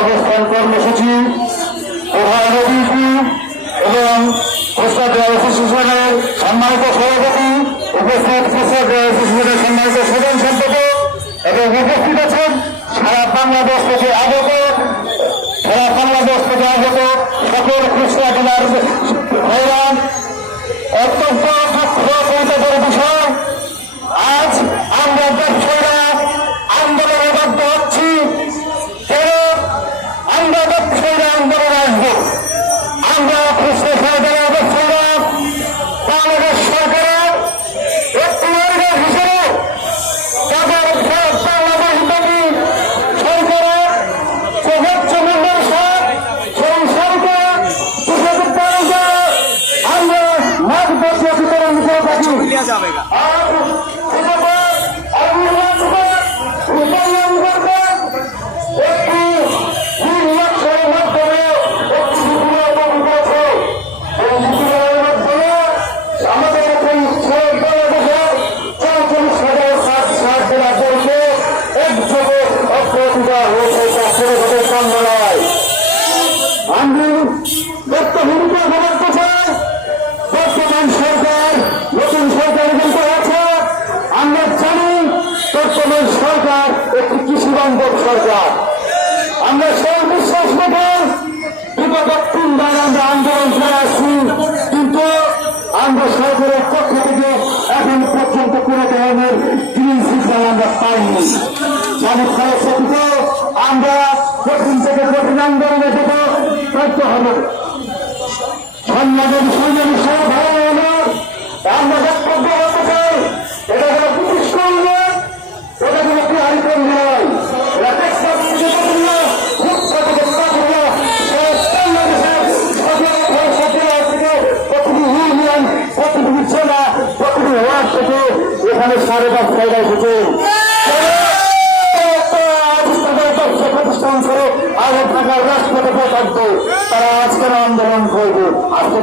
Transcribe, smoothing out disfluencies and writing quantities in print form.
অবস্থান কর্মসূচি প্রধান অতিথি এবং কোষাগার অ্যাসোসিয়েশনের সম্মানিত সভাপতি, উপস্থিত কোষাগার অ্যাসোসিয়েশনের সম্মানিত সাধারণ সম্পাদক এবং উপস্থিত আছেন সারা বাংলাদেশ থেকে আগত সকল খুচরা জেলার ভাইরান। অত্যন্ত দুঃখের বিষয়, আজ আমরা ব্যবসায়ীরা আন্দোলনে বাধ্য হচ্ছি। কেন আমরা ব্যবসায়ীরা আন্দোলনে আসবো? আমরা খুচরা জেলার ব্যবসায়ীরা বাংলাদেশ সরকারের একটি অর্গান হিসেবে তাদের বাংলাদেশ ব্যাপী সরকারের সর্বোচ্চ মূল্যের সাথ সেই সরকার আমরা মাঠ বসে বিতরণ করে থাকি। আমি ভূমিকা বলতে চাই, বর্তমান সরকার নতুন সরকার কিন্তু আছে। আমরা জানি বর্তমান সরকার একটি কৃষি বান্ধব সরকার। আমরা সেই বিশ্বাস রেখে বিগত 3 বার আমরা আন্দোলন করে আসছি, কিন্তু আমরা সরকারের পক্ষ থেকে এখন পর্যন্ত কোনো ধরনের গ্রিন সিগন্যাল আমরা পাইনি। যার ফলশ্রুতিতে আমরা কঠিন থেকে কঠিন আন্দোলনে যেতে বাধ্য হব। সন্ন্যাসের সৈন্য সব ভালো হলো আমরা বক্তব্য করতে চাই, এটা কোনো ব্রিটিশ স্কুল নয়, এটা কোনো হারিকেন নয়, এটা টেক্সাস প্রতিটি জেলা প্রতিটি ওয়ার্ড থেকে এখানে 5.5 এসেছে। প্রতিষ্ঠান করে আগে থাকার রাষ্ট্রপতি থাকতো, তারা আজকের আন্দোলন করবে। আজকে